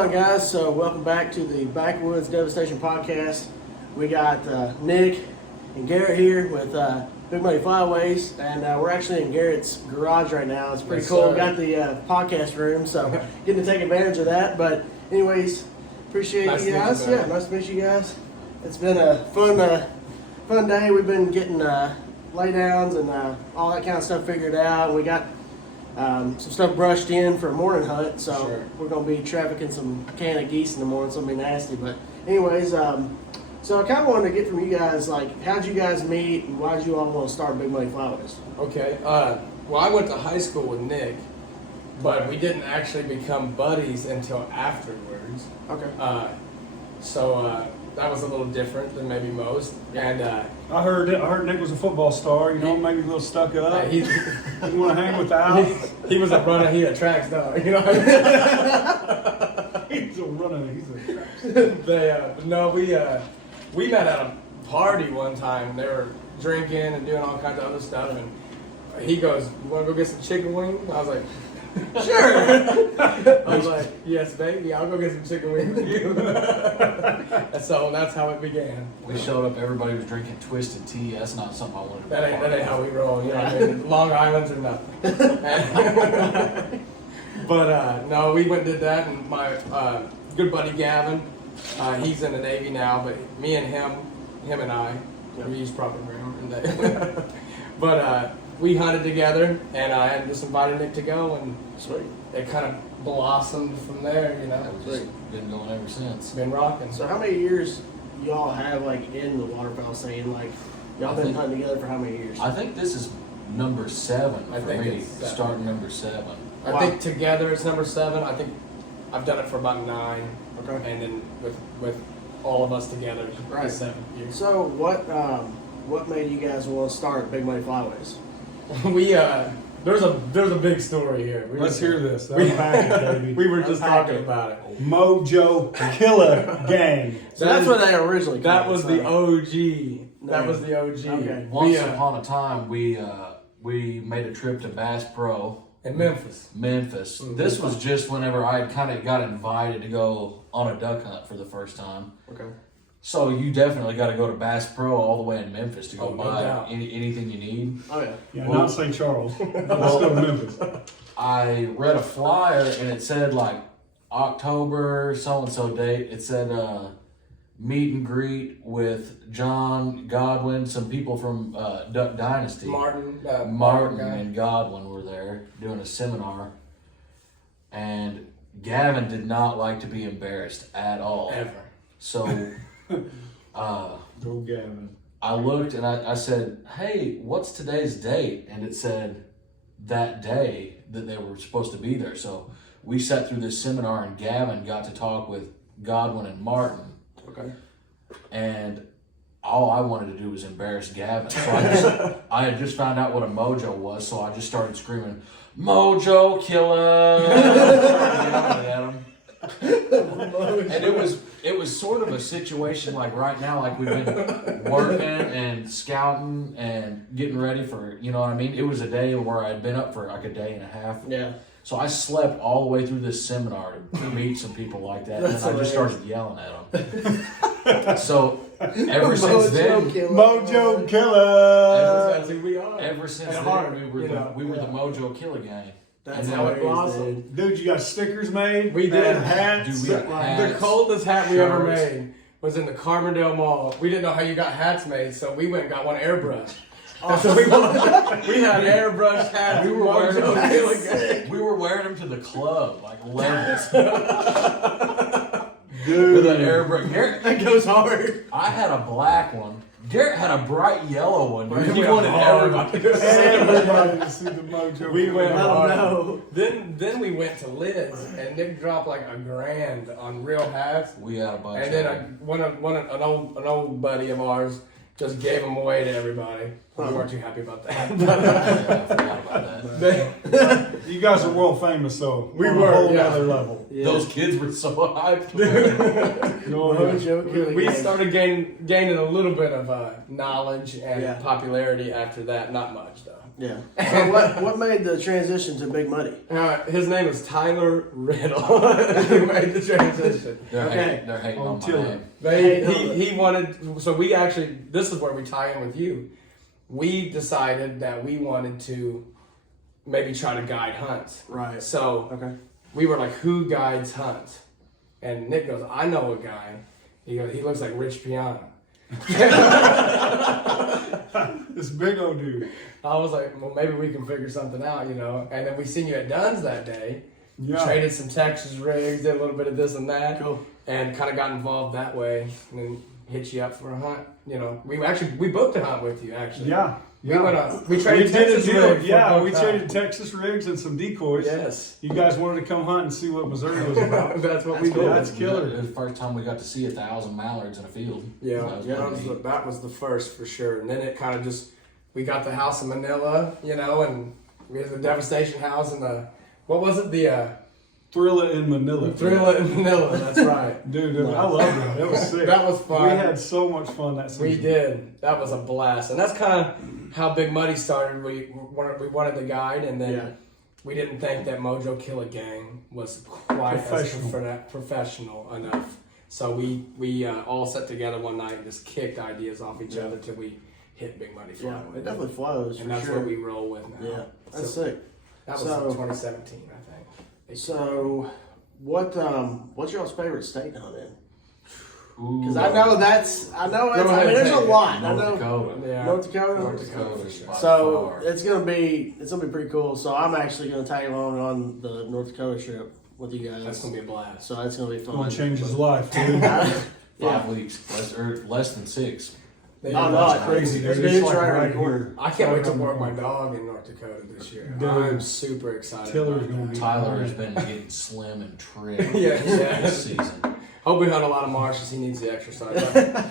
on, guys? So welcome back to the Backwoods Devastation podcast. We got Nick and Garrett here with Big Money Flyways, and we're actually in Garrett's garage right now. It's pretty cool. Sir. We got the podcast room, so getting to take advantage of that. But anyways, appreciate Nice you to meet guys. you, man. Yeah, nice to meet you guys. It's been a fun day. We've been getting laydowns and all that kind of stuff figured out. We got some stuff brushed in for a morning hunt, so Sure. we're going to be trafficking a can of geese in the morning. It's going to be nasty. But anyways, so I kind of wanted to get from you guys, like, how'd you guys meet and why'd you all want to start Big Money Flyways? Okay. Well, I went to high school with Nick, but we didn't actually become buddies until afterwards. Okay. So that was a little different than maybe most. And I heard Nick was a football star, you know, maybe a little stuck up. he, You want to hang with Al? he was a runner. He attracts dog. You know. He's a runner. He's a We met at a party one time. They were drinking and doing all kinds of other stuff, and he goes, "You want to go get some chicken wings?" I was like, "Sure." I was like, "Yes, baby, I'll go get some chicken wings with you." And so that's how it began. We showed up, everybody was drinking Twisted Tea. That's not something I wanted to That ain't how we roll. You know what I mean? Long Island's or nothing. But no, we went and did that, and my good buddy Gavin, he's in the Navy now, but me and him and I, we use proper grammar. But we hunted together, and I just invited Nick to go, and Sweet. it kind of blossomed from there, you know. We've just been going ever since. It's been rocking. So how many years y'all have, like, in the waterfowl scene? Like, y'all been hunting together for how many years? I think this is number 7 I for think me, it's 7. starting number 7. I think together it's number 7. I think I've done it for about 9. Okay. And then with all of us together, Right. it's 7 years. So what made you guys want to start Big Money Flyways? There's a big story here. Let's hear this. Unpack it, baby. We were just Unpack talking it. about it. Mojo Killer Gang. So that's where they originally came That from, was so- the OG. That No. was the OG. Okay. Once upon a time, we made a trip to Bass Pro, In Memphis. Memphis. This was just whenever I kind of got invited to go on a duck hunt for the first time. Okay. So you definitely got to go to Bass Pro all the way in Memphis to go Oh, no buy doubt. anything you need. Oh yeah. Yeah, Well- not St. Charles. Let's go to Memphis. I read a flyer and it said like October so-and-so date. It said meet and greet with John Godwin, some people from Duck Dynasty. Martin Martin guy. and Godwin were there doing a seminar. And Gavin did not like to be embarrassed at all. Ever. So Go Gavin. I looked and I said, "Hey, what's today's date?" And it said that day that they were supposed to be there. So we sat through this seminar and Gavin got to talk with Godwin and Martin. Okay. And all I wanted to do was embarrass Gavin. So I had just found out what a mojo was, so I just started screaming, "Mojo killer!" Yelling at him. And it was sort of a situation like right now, like we've been working and scouting and getting ready for, you know what I mean? It was a day where I'd been up for like a day and a half. Yeah. So I slept all the way through this seminar to meet some people like that, and That's I just hilarious. started yelling at them. So ever since then, Mojo Killer. That's who we are. ever since At then, heart, we were you know, the Mojo Killer Gang. That's And how now it it was, blossomed. dude. Dude, you got stickers made? We did. And hats? Dude, we got Like, hats. The coldest hat we ever Shirts. made was in the Carbondale Mall. We didn't know how you got hats made, so we went and got one airbrushed. So we had airbrush hats. We were wearing Mojo them. Killer We were wearing them to the club, like levels. Dude. With an airbrush. Garrett, That goes hard. I had a black one. Garrett had a bright yellow one. Dude. He We wanted hard. everybody to see. Everybody to see the Mojo We Killer. went I don't hard. know. Then we went to Liz, and Nick dropped like $1,000 on real hats. We had a bunch And of then them. an old buddy of ours just gave them away to everybody. We weren't too happy about that. Yeah, I forgot about that. You guys are world famous, so We on were, a whole yeah. other level. Yeah. Those kids were so hyped. No, Mojo Killer We Gang. started gaining a little bit of knowledge and Yeah. popularity after that. Not much though. Yeah. So what made the transition to Big Money? His name is Tyler Riddle. Who made the transition? They're hating on my Tiller. name. He wanted. So we actually. This is where we tie in with you. We decided that we wanted to maybe try to guide hunts. Right. So Okay. we were like, who guides hunts? And Nick goes, I know a guy. He goes, he looks like Rich Piana. This big old dude. I was like, well, maybe we can figure something out, you know. And then we seen you at Dunn's that day. Yeah. Traded some Texas rigs, did a little bit of this and that, Cool. and kind of got involved that way. And then hit you up for a hunt. You know, we booked a hunt with you actually. Yeah. We went on. We traded We did a Texas deal. rigs. Yeah, we traded Texas rigs and some decoys. Yes, You guys wanted to come hunt and see what Missouri was about. that's what we cool. did. That's killer. It was the first time we got to see 1,000 mallards in a field. Yeah, That was that was the first for sure. And then it kind of just, we got the house in Manila, you know, and we had the Devastation house and the, what was it? The Thrilla in Manila. Thrilla in Manila. That's right. Dude, I love that. That was sick. That was fun. We had so much fun that season. We did. That was a blast. And that's kind of how Big Muddy started. We wanted the guide, and then Yeah. we didn't think that Mojo Killer Gang was quite as professional enough. So we all sat together one night and just kicked ideas off each other till we hit Big Muddy Yeah, Flyways. it definitely flows for And that's sure. what we roll with now. Yeah, that's So sick. that was So- 2017, I think. So, what's y'all's favorite state to hunt in? Ooh. Because I know it's. I ahead, mean, there's a take it. lot. I North know Dakota. Yeah. North Dakota. North Dakota is by So far. it's gonna be pretty cool. So I'm actually gonna tag along on the North Dakota trip with you guys. That's gonna be a blast. So that's gonna be fun. Gonna change his life, dude. 5 weeks, less than 6. They Oh, do no, that. Crazy, dude. It's It's like right around right the corner. here. I can't wait to Right work my around the corner. dog in North Dakota this year. Dude. I'm super excited. Tiller's about gonna that. be. Tyler has been getting slim and trim Yeah. this season. Hope we hunt a lot of marshes. He needs the exercise.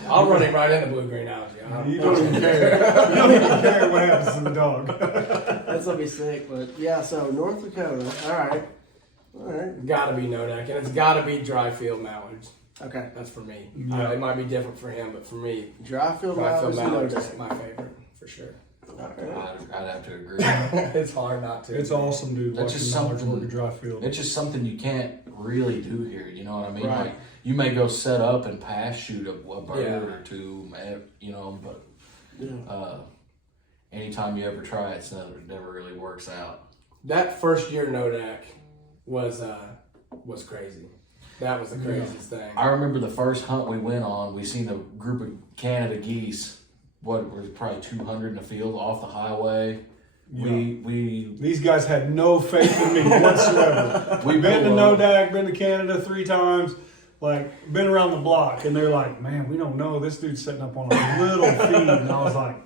I'll run him right in the blue-green algae. You don't even care. You don't even care what happens to the dog. That's gonna be sick. But yeah, so North Dakota. All right. Gotta be Nodak, and it's gotta be dry field mallards. Okay. That's for me. Yeah. It might be different for him, but for me, Dry field dry field mallards. mallards is my favorite for sure. Okay. I'd have to agree. It's hard not to. It's awesome, dude. That's Watching just mallards something- work a dry field. It's just something you can't really do here. You know what I mean? Right. Like you may go set up and pass shoot a bird Yeah. or two, you know, but Yeah. anytime you ever try it, it never really works out. That first year Nodak was crazy. That was the craziest thing. I remember the first hunt we went on. We seen a group of Canada geese. What was probably 200 in the field off the highway. We These guys had no faith in me whatsoever. We been to pull up. Nodak, been to Canada 3 times, like been around the block, and they're like, "Man, we don't know. This dude's setting up on a little feed." And I was like,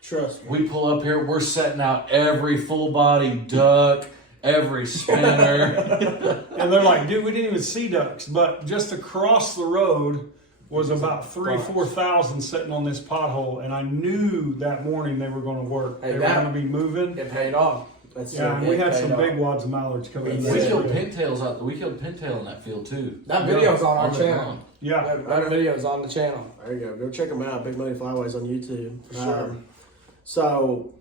Trust me. we pull up here. We're setting out every full body duck, every spinner. and they're like, "Dude, we didn't even see ducks, but just across the road was about 4,000 sitting on this pothole, and I knew that morning they were going to work. Hey, they were that- going to be moving." It paid off. That's Yeah, and true. we had It some paid big off. wads of mallards coming in. We We that killed area. pintails out. We killed pintail in that field too. That video's on our the channel. ground. Yeah, That video's on the channel. There you go. Go check them out. Big Money Flyways on YouTube. For sure. So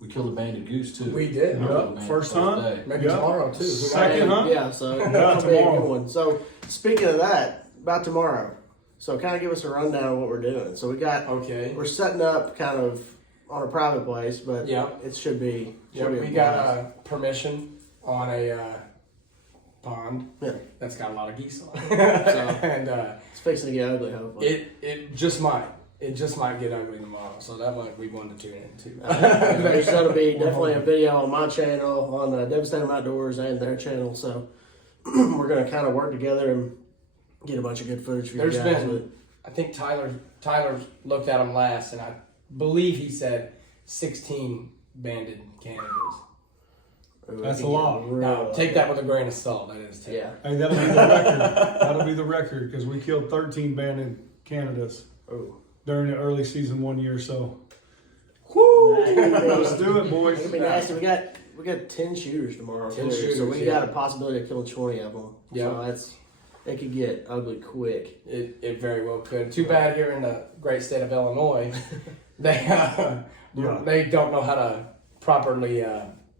We killed a banded goose too. We did. We killed a banded First hunt? day. Maybe Yeah. tomorrow too. Second hunt? yeah, so that'll be a tomorrow. good one. So speaking of that, about tomorrow. So kind of give us a rundown of what we're doing. So Okay. we're setting up kind of on a private place, but Yeah. it should be. Yeah, should be we a got blast. permission on a pond Yeah. that's got a lot of geese on it. So and it's fixing to get ugly. Hopefully. it just might get ugly tomorrow. So that might be one to tune into. There's going to be definitely a video on my channel, on Devastation Outdoors, and their channel. So we're going to kind of work together and get a bunch of good footage for you There's guys. been, I think Tyler looked at them last, and I believe he said 16 banded Canadas. Ooh, That's it a can lot. get real Now ugly. take that with a grain of salt. That is 10. Yeah. hey, that'll be the record. That'll be the record because we killed 13 banded Canadas Ooh. during the early season 1 year. So Let's let's do it, boys. It's gonna be nasty. We got 10 shooters tomorrow. 10 too, shooters, so we yeah. got a possibility of killing 20 of them. Yeah. So it could get ugly quick. It very well could. Too bad here in the great state of Illinois, they Yeah. they don't know how to properly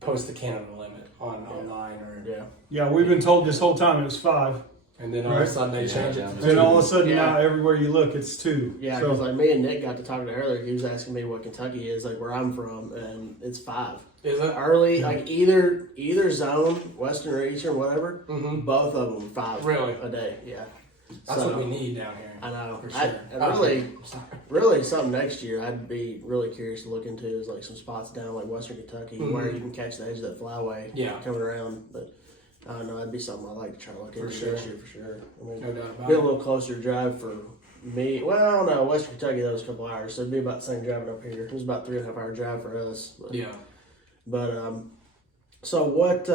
post the Canada limit online or Yeah, we've been told this whole time it was 5. and then all of a sudden they change it. And all of a sudden Yeah. now everywhere you look, it's 2. Yeah, So, because like me and Nick got to talking earlier. He was asking me what Kentucky is, like where I'm from, and it's 5. Is it? Early, like either zone, western or eastern, whatever. Mm-hmm. Both of them 5 Really? a day. Yeah, That's So, what we need down here. I know. For sure. Really, something next year I'd be really curious to look into is like some spots down like western Kentucky where you can catch the edge of that flyway coming around. But I don't know, that'd be something I'd like to try to look into next year for sure. I mean, No doubt about be a it. little closer drive for me. Well, I don't know. Western Kentucky, that was a couple hours, so it'd be about the same driving up here. It was about 3.5 hour drive for us. But, Yeah. But so what's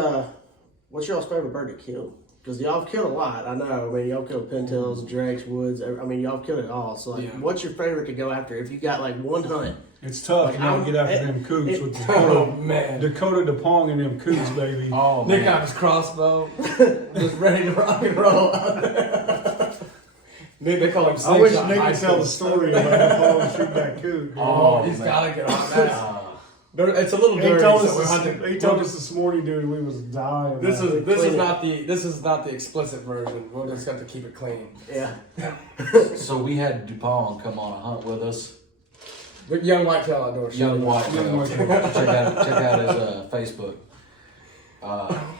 y'all's favorite bird to kill? Because y'all have killed a lot. I know. I mean, y'all killed pintails, drakes, woods. I mean, y'all have killed it all. So, like, what's your favorite to go after? If you got like one hunt, it's tough Like, now to I'm- get after them coots with Oh Dakota, man. Dakota DePong and them coots, baby. Oh, Nick man. got his crossbow, just ready to rock and roll. Nick, they call him. I wish Slingshot Nick High could tell the School. story about DePong and shoot that coot. Oh, Oh, he's man. got to get on that. It's a little He dirty. told, So us we're this, hunting. he told us this morning, dude, we was dying. This man. is not the explicit version. We'll just have to keep it clean. yeah. So we had DuPont come on a hunt with us. But Young Whitetail Outdoors. Young White. Young White. check out his Facebook.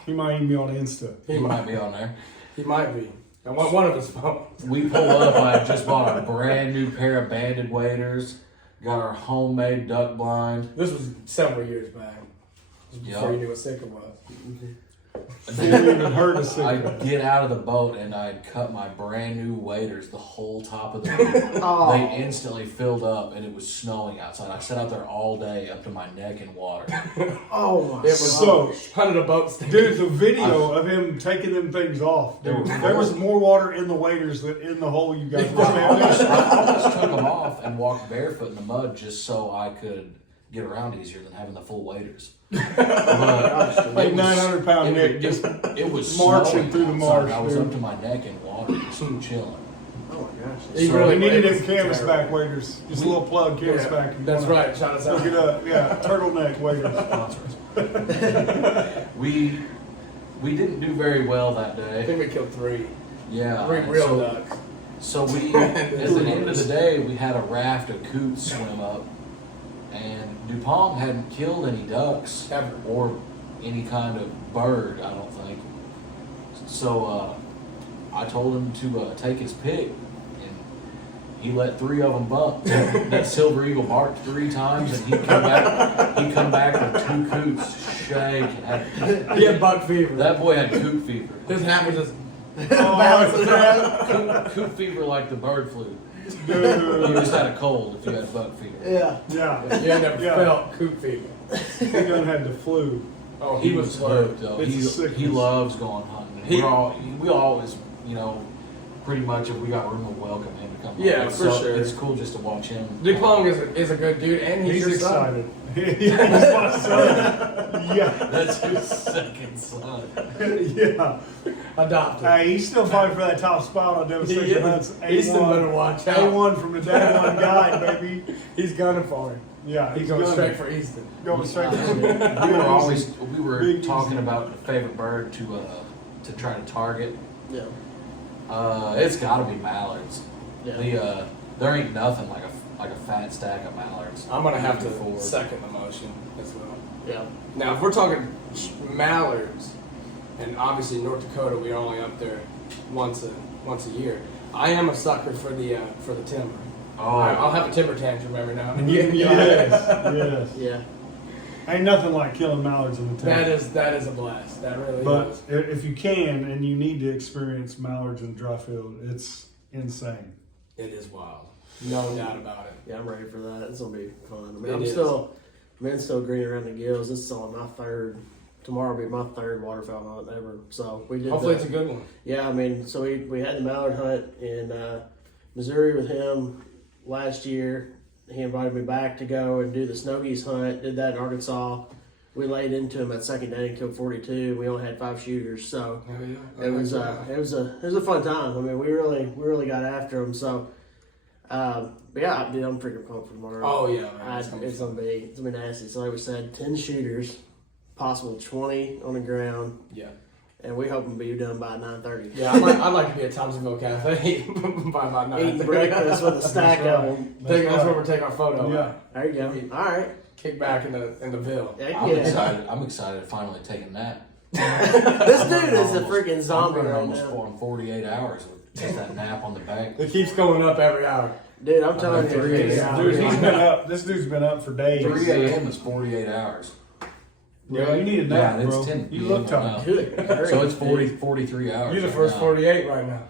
He might even be on Insta. He might be on there. He might be. I want one of his phones. We pull up. I had just bought a brand new pair of banded waders. Got our homemade duck blind. This was several years back. This was before Yep. you knew what sick it was. He didn't even heard us I say get out of the boat and I cut my brand new waders, the whole top of the boat. Oh. They instantly filled up and it was snowing outside. I sat out there all day up to my neck in water. Oh my It was So- hunted a boat stand. Dude, the video of him taking them things off, dude, there was more water in the waders than in the hole you guys were standing in. I almost took them off and walked barefoot in the mud just so I could get around easier than having the full waders. But Like it was- 900-pound Nick just it was marching snowing through the outside. marsh, I was dude. up to my neck in water, just chilling. Oh my gosh. He So- really We needed was him canvas terrible. back waders. Just a little plug, canvas Yeah, back. that's right. Shout us out. Look it up. Yeah, turtleneck waders. We didn't do very well that I day. think we killed 3. Yeah. 3 and real so, ducks. So we, at the end of the day, we had a raft of coots swim up, and DuPont hadn't killed any ducks Ever. or any kind of bird, I don't think. So I told him to take his pick, and he let 3 of them bump. That silver eagle barked 3 times, and he'd come back. He'd come back with 2 coots shaking. He had buck fever. That boy had coot fever. His hat was just. Coot fever like the bird flu. Dude. You just had a cold if you had buck fever. Yeah. Yeah. You never Yeah. felt coot fever. He done had the flu. Oh, He was hooked though. It's a He sickness. loves going hunting. We always, pretty much if we got room, we'll welcome him to come. Yeah, hunt. for So sure. It's cool just to watch him. DuPong is a good dude, and he's He's your son. excited. He's my son. Yeah. That's his second son. Yeah. Adopted. Hey, he's still fighting for that top spot on Devastation Hunts. Easton better watch out. A1 from the day one guide, baby. He's gunning for him. Yeah, He's going straight for Easton. Going straight for We were Big talking easy. about the favorite bird to try to target. Yeah. It's got to be mallards. Yeah. There ain't nothing like a fat stack of mallards. I'm gonna have Moving to forward. second the motion as well. Yeah. Now, if we're talking mallards, and obviously North Dakota, we're only up there once a year. I am a sucker for the timber. Oh. I'll have a timber tantrum every now and again. Yes. Yeah. Ain't nothing like killing mallards in the tank. That is a blast. That really But is. if you can and you need to experience mallards in the dry field, it's insane. It is wild. No doubt about it. Yeah, I'm ready for that. It's gonna be fun. I mean, It I'm is. still green around the gills. This is only my third. Tomorrow will be my third waterfowl hunt ever. So we did. Hopefully, it's a good one. Yeah, I mean, so we had the mallard hunt in Missouri with him last year. He invited me back to go and do the snow geese hunt. Did that in Arkansas. We laid into him that second day and killed 42. We only had 5 shooters, so Oh, yeah. it was a fun time. I mean, we really got after him. So But yeah, dude, I'm freaking pumped for tomorrow. Oh yeah, man. It's gonna be nasty. So like we said, 10 shooters, possible 20 on the ground, Yeah. and we hoping to be done by 9:30. Yeah, I'd like to be at Thompsonville Cafe by about 9. Eating breakfast with a stack of them. That's where we'll take our photo. Yeah. There you go. All right. Kick back in the Ville. Yeah, I'm yeah. excited. I'm excited to finally take a nap. This dude is a freaking I'm zombie running right almost now. on 48 hours with just that nap on the back. It keeps going up every hour. Dude, I'm telling you. 3 it's- a.m. Dude, he's been up. This dude's been up for days. 3 a.m. is 48 hours. Yeah, you need a Yeah, nap, and bro. it's 10 You p.m. look right tired. now. Good. So it's 43 hours. You're the right first now. 48 right now.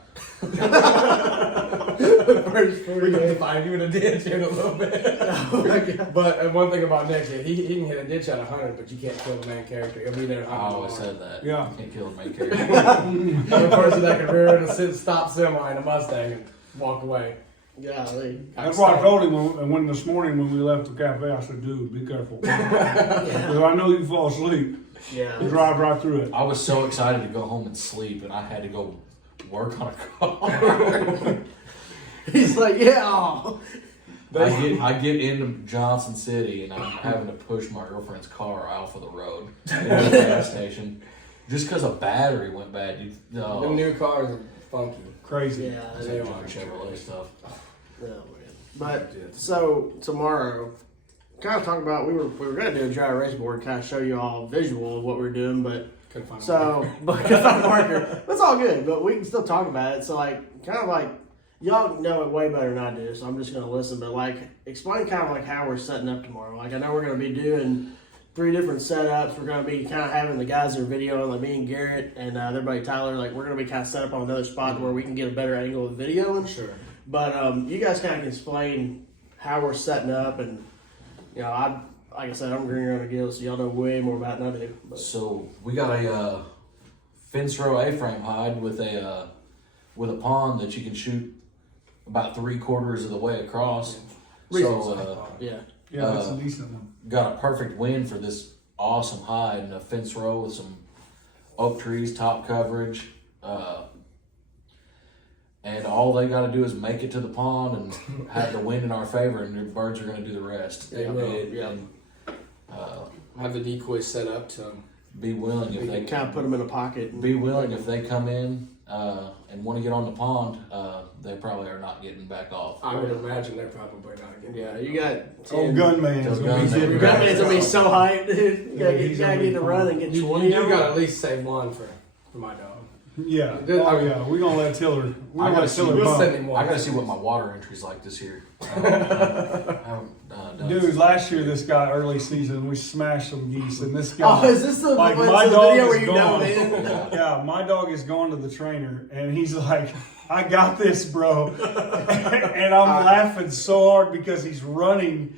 First 48. We're going to find you in a ditch here in a little bit. Oh my God. But one thing about Nick, he can hit a ditch at 100, but you can't kill the main character. He'll be there. I always said that. Yeah. You can't kill the main character. The person that can rear in a stop semi in a Mustang and walk away. Golly. That's why I told him when this morning when we left the cafe, I said, dude, be careful. Because I know you fall asleep. Yeah. You drive right through it. I was so excited to go home and sleep, and I had to go work on a car. He's like, yeah. Oh. I get into Johnson City, and I'm having to push my girlfriend's car off of the road into the gas station just because a battery went bad. The new cars are funky. Crazy. Yeah. They are. Chevrolet stuff. Oh, man. But so tomorrow, kind of talk about we were gonna do a dry erase board, kind of show you all visual of what we're doing, but Couldn't find but couldn't find a marker. That's all good, but we can still talk about it. So like, kind of like y'all know it way better than I do, so I'm just gonna listen. But like, explain kind of like how we're setting up tomorrow. Like I know we're gonna be doing 3 different setups. We're gonna be kind of having the guys that are videoing, like me and Garrett and their buddy Tyler. Like we're gonna be kind of set up on another spot where we can get a better angle of the video. And Sure. But you guys kind of can explain how we're setting up, and you know, like I said, I'm green around the gills, so y'all know way more about it than I do. But. So we got a fence row A-frame hide with a pond that you can shoot about 3/4 of the way across. So Yeah. Yeah, that's a decent one. got a perfect wind for this awesome hide and a fence row with some oak trees, top coverage. And all they got to do is make it to the pond and have the wind in our favor, and the birds are going to do the rest. They will, yeah. And, have the decoys set up to be willing if We they can kind of put them in a pocket. And, be willing if they come in and want to get on the pond. They probably are not getting back off. I would imagine they're probably not getting. Yeah, you got Oh, 10. gunman's Those gonna be guns sitting are- back Gunman's gonna be so hyped, dude. You gotta he's get gonna in be the fun. run and get You 20 got of to them. at least save one for my dog. Yeah. Good. Oh yeah. We're gonna let Tiller. We're I gonna gotta let see- Tiller We'll bump. send him one. I got to see what my water entry's like this year. I haven't done it. Dude, last year this guy early season we smashed some geese, and this guy. Oh, is this the, Like, what's my the dog video is where you know, gone. man? Yeah, my dog is gone to the trainer, and he's like, "I got this, bro," and I'm laughing so hard because he's running,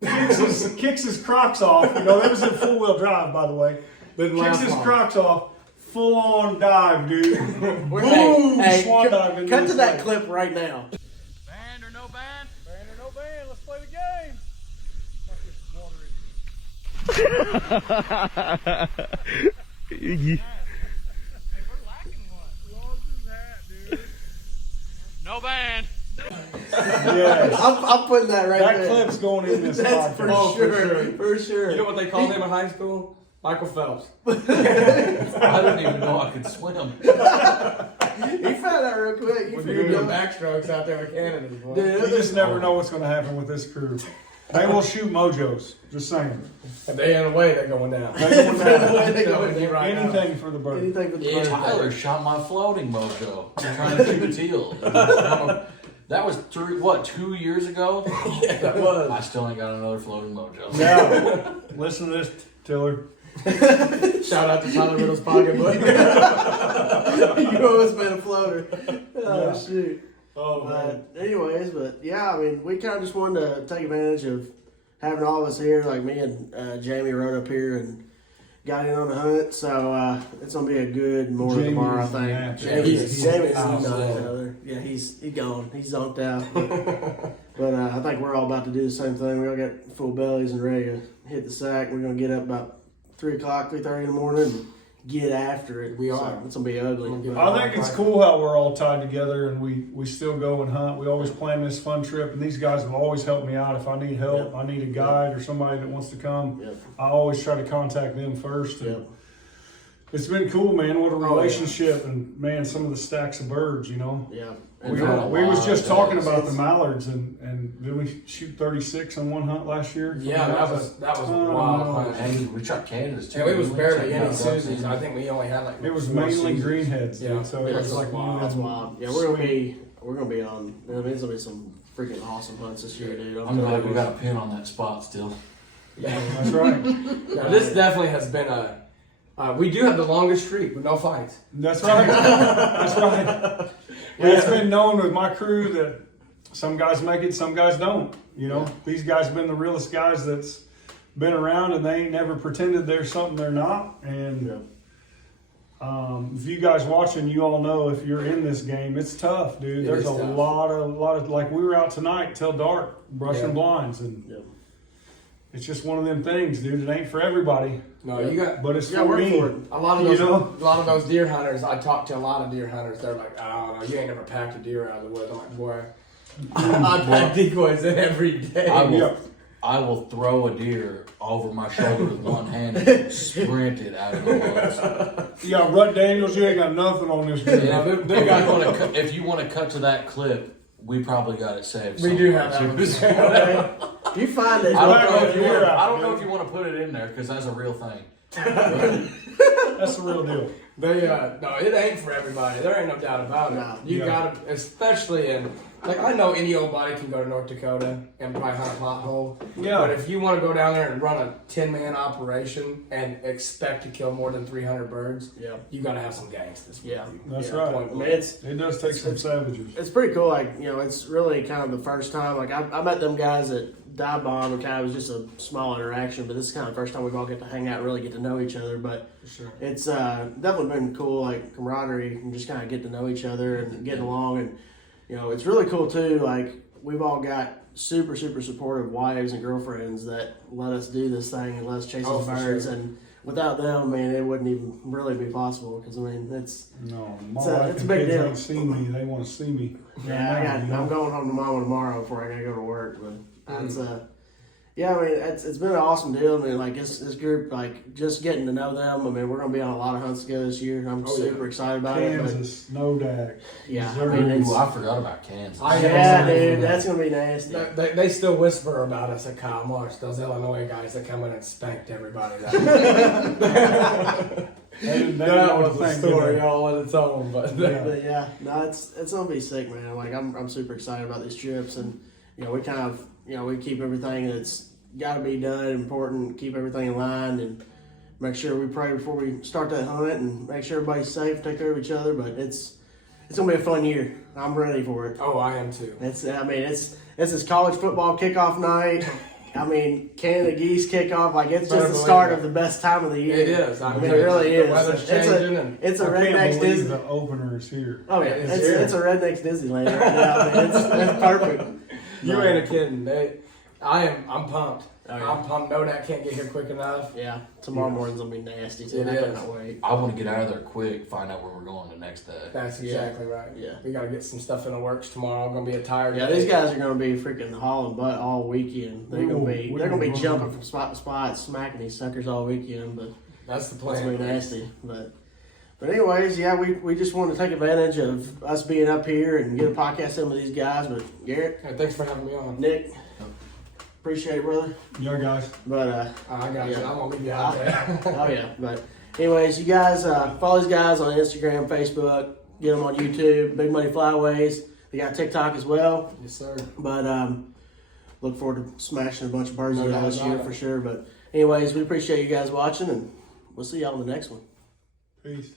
kicks his Crocs off. You know, that was in 4-wheel drive, by the way. Didn't Kicks last his long. Crocs off, full on dive, dude. Boom, Hey, swan dive into cut his to that leg. clip right now. Band or no band? Band or no band, let's play the game. No band. Yes. I'm putting that right That there. clip's going in this That's for podcast. Oh, for sure. sure. For sure. You know what they called him in high school? Michael Phelps. I didn't even know I could swim. He found out real quick. He We're figured doing it out. backstrokes out there with Canada. Boy. Dude, You just never know what's going to happen with this crew. They will shoot mojos. Just saying. If they in a way, they're going down. They're going down. They go Telling you right now. Anything for the bird. anything for the Yeah, bird. Tyler shot my floating mojo. I'm trying to shoot a teal. That was 2 years ago? Yeah, that was. I still ain't got another floating mojo. Now, listen to this, Tiller. Shout out to Tyler Riddle's pocketbook. You always been a floater. Oh, Yeah. shoot. Oh, But anyways, but yeah, I mean, we kind of just wanted to take advantage of having all of us here. Like me and Jamie rode up here and got in on the hunt, so it's gonna be a good morning Jamie tomorrow. I is think. natural. Jamie's He's not out. another. Yeah, he's gone. He's zonked out. But I think we're all about to do the same thing. We all got full bellies and ready to hit the sack. We're gonna get up about 3:00, 3:30 in the morning, and get after it. We So are. it's gonna be ugly. I think it's cool how we're all tied together and we still go and hunt. We always plan this fun trip, and these guys have always helped me out. If I need help, Yep. I need a guide or somebody that wants to come, Yep. I always try to contact them first. And Yep. it's been cool, man. What a yeah. relationship, and man, some of the stacks of birds, you know. Yeah. We, had a we was lot just of talking days. about the mallards, and did we shoot 36 on one hunt last year? Yeah, that was Oh, wild. no. Hey, we shot Canada's too. And it was We barely checked any out Susie's. Ducks. I think we only had like. It was 4 mainly Susie's. greenheads, dude. Yeah. So Yeah, it was like wild. That's wild. Yeah, we're gonna be on. I mean, it's gonna be some freaking awesome hunts this year, dude. I'm glad we got a pin on that spot still. Yeah. That's right. Yeah, this definitely has been a. We do have the longest streak with no fights. That's right. That's right. Yeah, it's been known with my crew that some guys make it, some guys don't. You know, these guys have been the realest guys that's been around, and they ain't never pretended they're something they're not. And if you guys watching, you all know if you're in this game, it's tough, dude. It There's is a tough. lot of like we were out tonight till dark brushing Yeah. blinds, and Yeah. it's just one of them things, dude. It ain't for everybody, No, you got but it's Yeah, for work me. for it. a lot of You those. know? A lot of those deer hunters. I talked to a lot of deer hunters. They're like, I don't know, you ain't never packed a deer out of the woods. I'm like, boy, I pack decoys in every day. I will throw a deer over my shoulder with one hand and sprint it out of the woods. You got Rut Daniels, you ain't got nothing on this dude. Yeah, if you want to cut to that clip, we probably got it saved. We do somewhere. have that one. Do you find that? I don't know if you're out, I don't know dude. if you want to put it in there because that's a real thing. That's the real deal. They no, it ain't for everybody. There ain't no doubt about it. No. You Yeah. gotta, especially in like I know any old body can go to North Dakota and probably hunt a pothole. Yeah. But if you want to go down there and run a 10-man operation and expect to kill more than 300 birds, Yeah. you gotta have some gangsters. with Yeah. you. That's Yeah, right. point I mean, blank. It does take some savages. It's pretty cool. Like, you know, it's really kind of the first time. Like, I met them guys at Dive Bomb, and kind of was just a small interaction. But this is kind of the first time we've all get to hang out, and really get to know each other. But For sure. it's definitely been cool, like camaraderie, and just kind of get to know each other and getting along. And you know, it's really cool too. Like, we've all got super supportive wives and girlfriends that let us do this thing and let us chase Oh, these for birds. sure. And without them, man, it wouldn't even really be possible. Because I mean, it's No, my It's a- wife it's a and big kids deal. ain't seen me. They want to see me. yeah. You know? I'm going home to mama tomorrow before I gotta go to work. But it's yeah, I mean, it's been an awesome deal. I mean, like this group, like just getting to know them. I mean, we're gonna be on a lot of hunts together this year. I'm Oh, yeah. super excited about it. Kansas, no dag. But yeah, I Missouri. mean, it's, Ooh, I forgot about Kansas. yeah, dude, that's gonna be nasty. They still whisper about us at Kyle Marsh, those Illinois guys that come in and spanked everybody. That That was a story all on its own, but But yeah, no, it's gonna be sick, man. Like I'm super excited about these trips, and you know, we kind of, you know, we keep everything that's got to be done important, keep everything in line, and make sure we pray before we start that hunt, and make sure everybody's safe, take care of each other. But it's gonna be a fun year. I'm ready for it. oh, I am too. It's this college football kickoff night. I mean, Canada geese kickoff. Like, it's just the start of the best time of the year. It is. I mean, it really the is. weather's changing, and It's a I can't redneck's believe Disney. the opener is here. Oh yeah, It's here. it's a redneck's Disneyland right now. Man. It's perfect. you ain't a kidding. I'm pumped. Oh, yeah. I'm pumped. No, that can't get here quick enough. Yeah, tomorrow morning's gonna be nasty too. It I is. cannot wait. I want to get out of there quick, find out where we're going the next day. That's Yeah. exactly right. Yeah. We got to get some stuff in the works tomorrow. Gonna be a tired Yeah, day. these guys are gonna be freaking hauling butt all weekend. They're gonna be Ooh. jumping from spot to spot, smacking these suckers all weekend. But That's the it's plan. gonna be nasty. But anyways, yeah, we just want to take advantage of us being up here and get a podcast in with these guys. But Garrett, Hey, thanks for having me on. Nick, appreciate it, brother. Yeah, guys. But I got you. Yeah. I'm gonna leave you out there. oh yeah, but anyways, you guys follow these guys on Instagram, Facebook, get them on YouTube, Big Money Flyways. They got TikTok as well. Yes, sir. But look forward to smashing a bunch of birds No in doubt this about year it. for sure. But anyways, we appreciate you guys watching, and we'll see y'all in the next one. Peace.